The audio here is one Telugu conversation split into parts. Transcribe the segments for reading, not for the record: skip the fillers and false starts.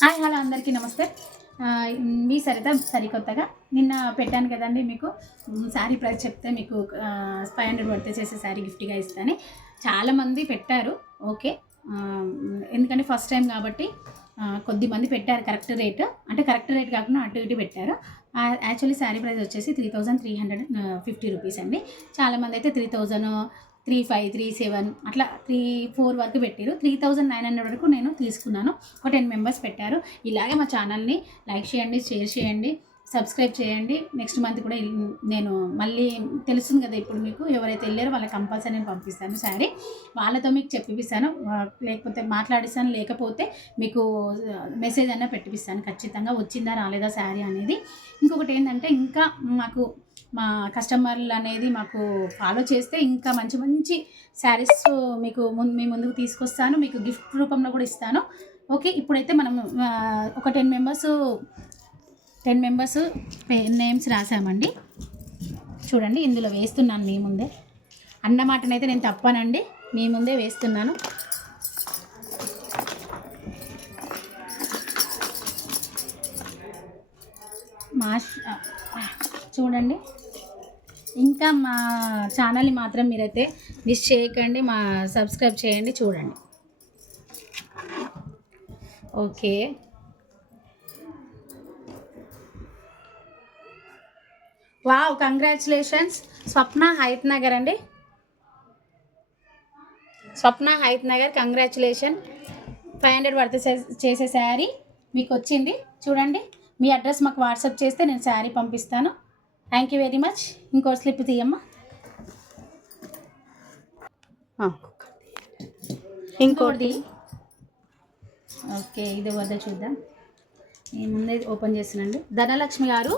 హాయ్ హలో అందరికీ నమస్తే. మీ సరిత సరికొత్తగా నిన్న పెట్టాను కదండి మీకు శారీ ప్రైస్ చెప్తే మీకు 500 పడితే చేసే శారీ గిఫ్ట్గా ఇస్తాను. చాలామంది పెట్టారు. ఓకే, ఎందుకంటే ఫస్ట్ టైం కాబట్టి కొద్దిమంది పెట్టారు కరెక్ట్ రేట్, అంటే కరెక్ట్ రేట్ కాకుండా అటు ఇటు పెట్టారు. యాక్చువల్లీ శారీ ప్రైస్ వచ్చేసి 3350 రూపీస్ అండి. చాలామంది అయితే 3000, 35, 37 అట్లా 34 వరకు పెట్టారు. 3900 వరకు నేను తీసుకున్నాను. ఒక 10 మెంబర్స్ పెట్టారు. ఇలాగే మా ఛానల్ని లైక్ చేయండి, షేర్ చేయండి, సబ్స్క్రైబ్ చేయండి. నెక్స్ట్ మంత్ కూడా నేను మళ్ళీ తెలుస్తుంది కదా, ఇప్పుడు మీకు ఎవరైతే వెళ్ళారో వాళ్ళకి కంపల్సరీ నేను పంపిస్తాను శారీ. వాళ్ళతో మీకు చెప్పిస్తాను, లేకపోతే మాట్లాడిస్తాను, లేకపోతే మీకు మెసేజ్ అయినా పెట్టిస్తాను. ఖచ్చితంగా వచ్చిందా రాలేదా శారీ అనేది. ఇంకొకటి ఏంటంటే, ఇంకా మాకు మా కస్టమర్లు అనేది మాకు ఫాలో చేస్తే ఇంకా మంచి మంచి శారీస్ మీకు మీ ముందుకు తీసుకొస్తాను. మీకు గిఫ్ట్ రూపంలో కూడా ఇస్తాను. ఓకే, ఇప్పుడైతే మనం ఒక 10 మెంబర్స్ నేమ్స్ రాసామండి. చూడండి, ఇందులో వేస్తున్నాను మీ ముందే. అన్నమాటనైతే నేను తప్పానండి, మీ ముందే వేస్తున్నాను. చూడండి, ఇంకా మా ఛానల్ని మాత్రం మీరైతే మిస్ చేయకండి, సబ్స్క్రైబ్ చేయండి. చూడండి. Okay, wow, congratulations. Swapna Hayathnagar అండి, స్వప్న హైత్ నగర్, కంగ్రాచులేషన్. 500 పడితే చేసే శారీ మీకు వచ్చింది. చూడండి, మీ అడ్రస్ మాకు వాట్సాప్ చేస్తే నేను శారీ పంపిస్తాను. Thank you very much. ఇంకో స్లిప్ తీయమ్మా. ఇంకోటి. ఓకే, ఇది వద్ద చూద్దాం. నేను ముందే ఓపెన్ చేస్తున్నాండి. ధనలక్ష్మి గారు,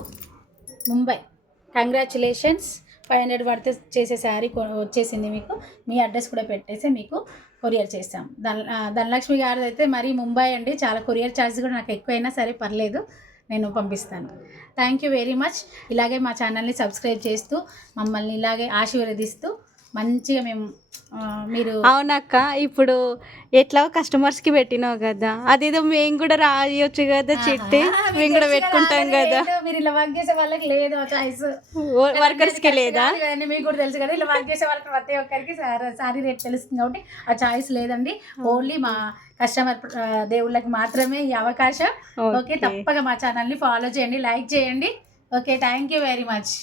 ముంబై, కంగ్రాచులేషన్స్. 500 పడితే చేసే శారీ వచ్చేసింది మీకు. మీ అడ్రస్ కూడా పెట్టేసి మీకు కొరియర్ చేస్తాం. ధనలక్ష్మి గారు అయితే మరీ ముంబై అండి, చాలా కొరియర్ ఛార్జ్ కూడా నాకు ఎక్కువైనా సరే పర్లేదు, నేను పంపిస్తాను. Thank you very much. ఇలాగే మా ఛానల్ని సబ్స్క్రైబ్ చేస్తూ మమ్మల్ని ఇలాగే ఆశీర్వదిస్తూ మంచిగా మేము మీరు. అవునక్క, ఇప్పుడు ఎట్లా కస్టమర్స్కి పెట్టినావు కదా, అదేదో మేము కూడా రాయొచ్చు కదా చిట్టి, మేము కూడా పెట్టుకుంటాం కదా. మీరు ఇలా వర్క్ చేసే వాళ్ళకి లేదు ఆ చాయిస్, వర్కర్స్కి లేదా? మీకు కూడా తెలుసు కదా, ఇలా వర్క్ చేసే వాళ్ళకి ప్రతి ఒక్కరికి సారీ రేట్ తెలుస్తుంది కాబట్టి ఆ చాయిస్ లేదండి. ఓన్లీ మా కస్టమర్ దేవుళ్ళకి మాత్రమే ఈ అవకాశం. ఓకే, తప్పగా మా ఛానల్ని ఫాలో చేయండి, లైక్ చేయండి. Okay, thank you very much.